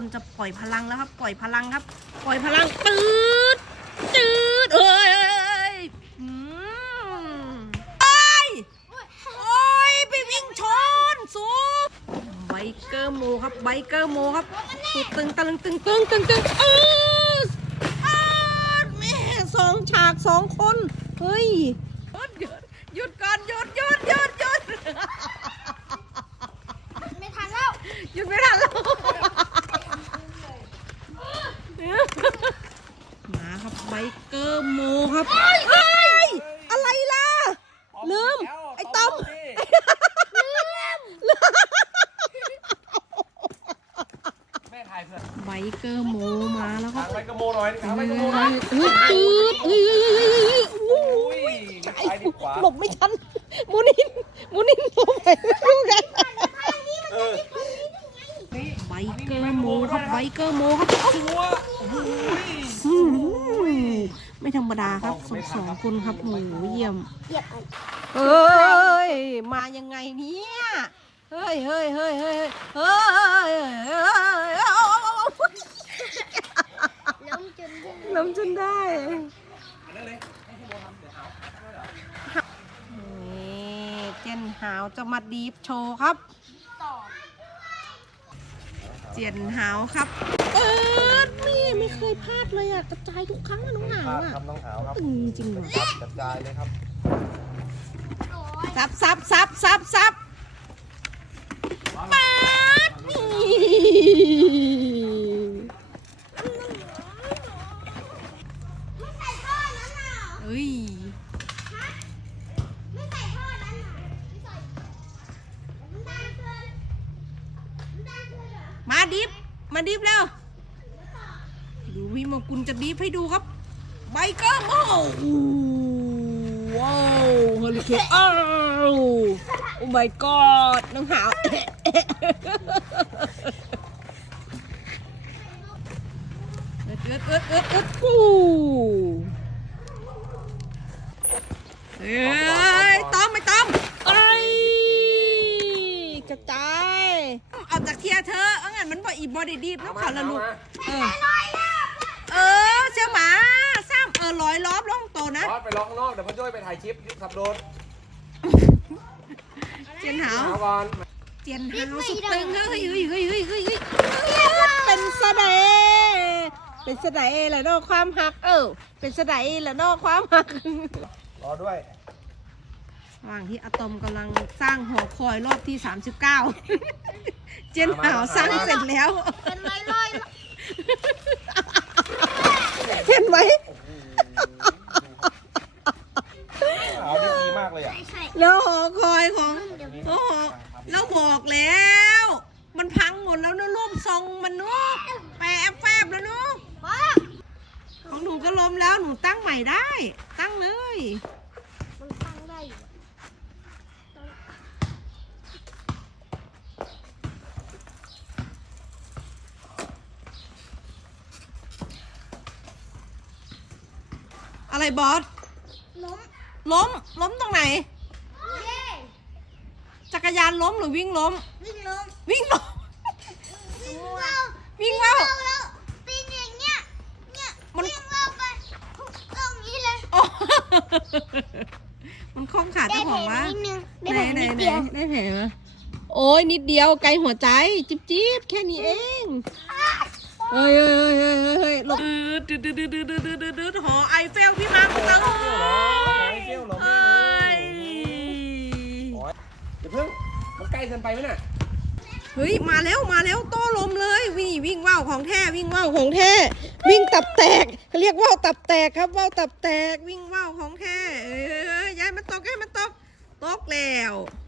คนจะปล่อยพลังแล้วครับ ปล่อยพลังครับ ปล่อยพลังตืดตืดเอ้ยเอ้ยเอ้ยอืมเอ้ยโอ้ยไปวิ่งชนสูบไบเกอร์โมครับไบเกอร์โมครับสุดตึงตะลึงตึงตึงตึงตึงเอออาดแม่สองฉากสองคนเฮ้ยหยุดหยุดก่อนหยุดหยุดหยุดหยุดไม่ทันแล้วหยุดไม่ทันแล้วมาครับไบเกอร์โมครับเฮ้ยอะไรล่ะ ลืม ไอ้ต้อม แม่ถ่ายเพื่อน ไบเกอร์โมมาแล้วคทารับงไปกระโมหน่อยทางไปเฮ้กยระโมหน่อยเฮ้ยตืดเฮ้ยเฮ้ยเฮ้ยเฮ้ยโอ้อุ้ยยดีซ้ายดีขวาหลบไม่ทันมูนินมูนินหลบไปไม่รู้กันเออไบเกอร์โมครับไบเกอร์โมครับชัวอุ้ยอืมไม่ธรรมดาครับสองสองคนครับโหเยี่ยมเหยียบอันเฮ้ยมายังไงเนี่ยเฮ้ยเฮ้ยเฮ้ยเฮ้ยเฮ้ยเฮ้ยเอาเอาเอาเอา ล้มจน ล้มจนได้อันนั้นเลยให้พี่โบทำเดี๋ยวเอานี่เจนหาวจะมาดีฟโชว์ครับต่อเจียนหาวครับเปิดนี่ไม่เคยพลาดเลยอะกระจายทุกครั้งอะน้องหาวอะครับน้องหาวครับอืมจริงเหรอครับกระจายเลยครับโอ้ยซับซับซับซับซับปัด มาดิฟมาดิฟแล้วดูพี่มงกุลจะดิฟให้ดูครับ ไบเกอร์โมว้าวเฮลิเคอ้าวโอ้ my god น้องหาวเอิดเอิดเอิดเอิดเอิดปูเอ้ยต้อมไม่ต้อมเอ้ยกระจาย เอาจากเทียเธอเอางั้นมันบอกอีบอดี้ดีฟแล้วเขาละลูกเออเออเสี่ยวหมาซ้ำเออร้อยรอบร้องโตนะรอดไปร้องข้างนอกเดี๋ยวพ่อจ้อยไปถ่ายคลิปขับรถเจียนหาวหาวก่อนเจียนหาวสุดตึงเฮ้ยเฮ้ยเฮ้ยเฮ้ยเฮ้ยเฮ้ยเป็นสะเดเป็นสะเดแหละเนอกความหัก เออ เป็นสะเดแหละเนอกความหัก รอด้วย ระหว่างที่อะตอมกำลังสร้างหอคอยรอบที่ 39 เจียนหาวสร้างเสร็จแล้ว เป็นลอยลอยเห็นไหมหาวดีมากเลยอะใส่ใส่แล้วหอคอยของโอ้โหเราบอกแล้ว มันพังหมดแล้วนะรูปทรงมันเนุ๊กแปะแฟบแล้วเนุ๊กว้าของหนูก็ล้มแล้วหนูตั้งใหม่ได้ ตั้งเลย มันตั้งได้อยู่ อะไรบอส ล้ม ล้ม ล้มตรงไหน เย้ จักรยานล้มหรือวิ่งล้ม วิ่งล้ม วิ่งล้ม วิ่งเล่าวิ่งเล่าแล้วปีนอย่างเงี้ย เนี่ยมัน วิ่งเล่าไปตรงนี้เลยโอ้ มันคล้องขาเจ้าของวะนิดนึงไหนไหนไหนได้แผลไหมโอ้ยนิดเดียวไกลหัวใจ จิ๊บจิ๊บแค่นี้เองเฮ้ยเฮ้ย หลบดืดดืดดืดดืดดืดดืดดืดดืดหอไอเฟลพี่มาร์คตังไอเฟลเหรอเอ้ยเดี๋ยวเพิ่งมันใกล้เกินไปไหมน่ะเฮ้ยมาแล้วมาแล้วโต้ลมเลยวิ่งวิ่งว่าวของแท้วิ่งว่าวของแท้วิ่งตับแตกเขาเรียกว่าวตับแตกครับว่าวตับแตกวิ่งว่าวของแท้เอ้ยย้ายมันตกย้ายมันตกตกแล้วเ